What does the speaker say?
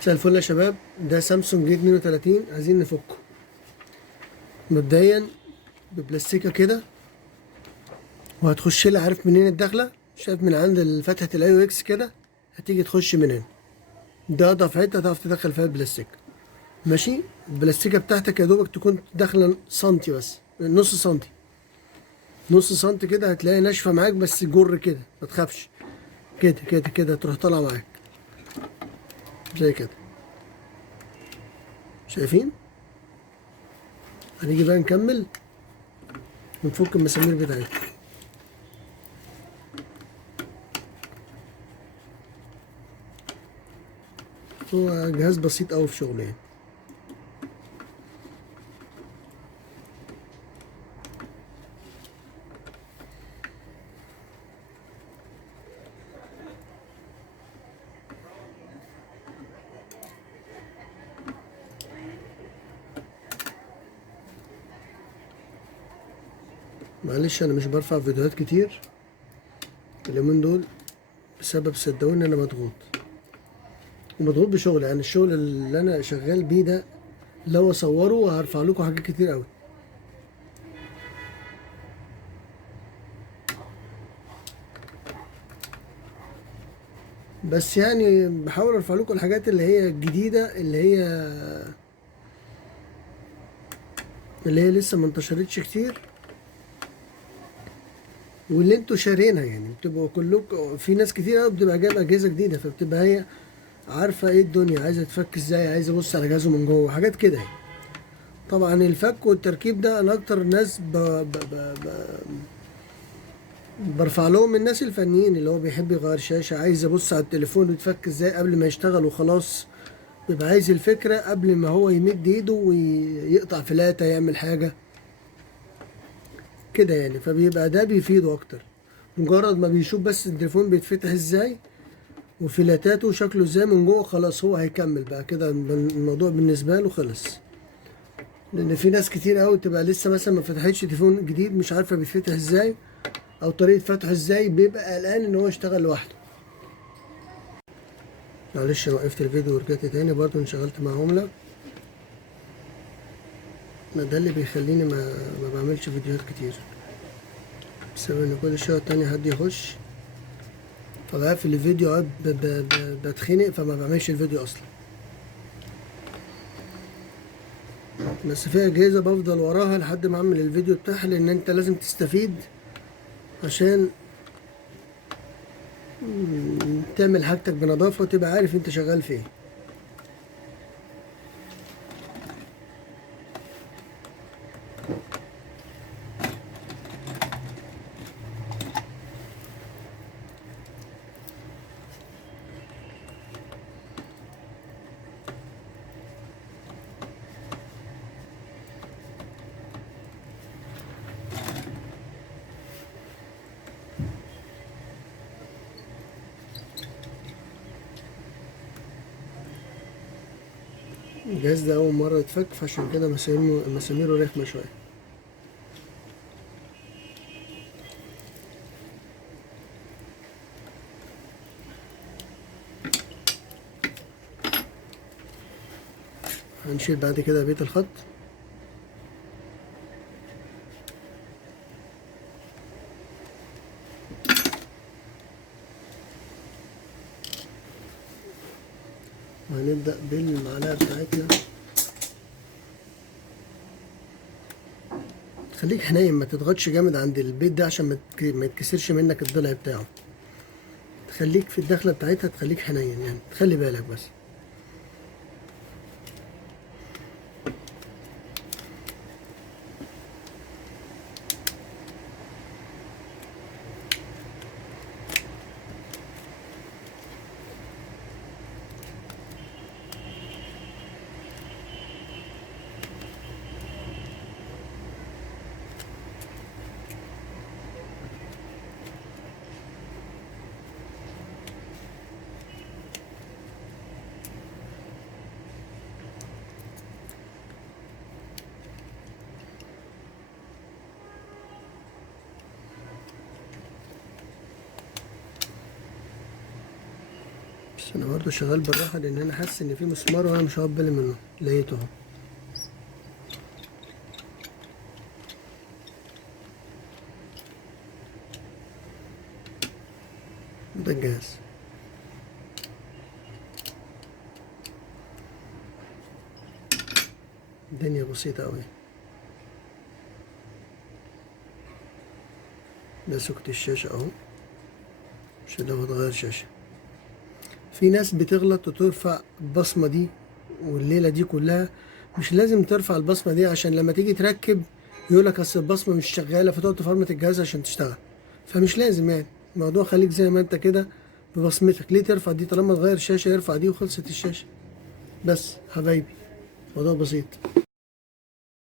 مساء الفل يا شباب. ده سامسونج جي 32 عايزين نفكه. مبدئيا ببلاستيكه كده، وهتخش لها عارف منين الدخله؟ شايف من عند فتحه الاي او اكس كده، هتيجي تخش من هنا. ده اضعف حته هتعرف تدخل فيها البلاستيك. ماشي، البلاستيكه بتاعتك يا دوبك تكون داخله سنتي، بس نص سنتي، نص سنتي كده هتلاقي ناشفه معاك، بس جر كده ما تخافش. كده كده كده تروح طالعه معاك زي كده. شايفين؟ هنيجي بقى نكمل ونفك المسامير بتاعتها. هو جهاز بسيط قوي في شغله يعني. معلش انا مش برفع فيديوهات كتير اليومين دول، بسبب صدقوني انا مضغوط، ومضغوط بشغل. يعني الشغل اللي انا شغال بيه ده لو اصوره هرفع لكم حاجات كتير قوي، بس يعني بحاول ارفع لكم الحاجات اللي هي الجديده، اللي هي لسه ما انتشرتش كتير، واللي انتوا شارينها. يعني بتبقوا كلكم، في ناس كتير قوي بتبقى جايبه اجهزه جديده، فبتبقى هي عارفه ايه الدنيا، عايزه تفك ازاي، عايزه ابص على جهازه من جوه، حاجات كده يعني. طبعا الفك والتركيب ده انا اكتر ناس برفع لهم الناس الفنيين، اللي هو بيحب يغير شاشة، عايز يبص على التليفون ويتفك ازاي قبل ما يشتغل وخلاص. بيبقى عايز الفكرة قبل ما هو يمد ايده ويقطع فلاتة يعمل حاجة كده يعني. فبيبقى ده بيفيده اكتر. مجرد ما بيشوف بس التليفون بيتفتح ازاي وفلاتاته شكله ازاي من جوه، خلاص هو هيكمل بقى كده، الموضوع بالنسبة له خلص. لان في ناس كتير قوي تبقى لسه مثلا ما فتحتش تليفون جديد، مش عارفة بيتفتح ازاي او طريقة فتحه ازاي، بيبقى قلقان ان هو يشتغل لوحده. معلش انا وقفت الفيديو ورجعت تاني برضو انشغلت مع عملة. ما ده اللي بيخليني ما بعملش فيديوهات كتير، بسبب ان كل شوية تاني حد يخش فبقفل الفيديو، بتخنق فما بعملش الفيديو اصلا. بس في اجهزة بفضل وراها لحد ما اعمل الفيديو بتاعها، لان انت لازم تستفيد عشان تعمل حاجتك بنظافة وتبقى عارف انت شغال فين. الجهاز ده اول مرة يتفك، فعشان كده مساميره رخمة شوية. هنشيل بعد كده بيت الخط. وهنبدأ بالمعلقة بتاعتنا. خليك حنين، ما تضغطش جامد عند البيت ده عشان ما يتكسرش منك الضلع بتاعه. تخليك في الدخلة بتاعتها، تخليك حنين يعني، تخلي بالك بس. بس انا برضو شغال بالراحة لان انا حاسس ان في مسمار وانا مش واخد بالي منه، لقيته اهو. ده الجهاز. الدنيا بسيطة اوي. ده سوكت الشاشة اهو، مش هناخد غير شاشة. في ناس بتغلط وترفع البصمة دي والليلة دي كلها. مش لازم ترفع البصمة دي عشان لما تيجي تركب يقولك اصل البصمة مش شغالة فتقعد تفرمت الجهاز عشان تشتغل. فمش لازم يعني الموضوع، خليك زي ما انت كده ببصمتك. ليه ترفع دي؟ طالما تغير شاشة يرفع دي وخلصت الشاشة. بس حبايبي، موضوع بسيط.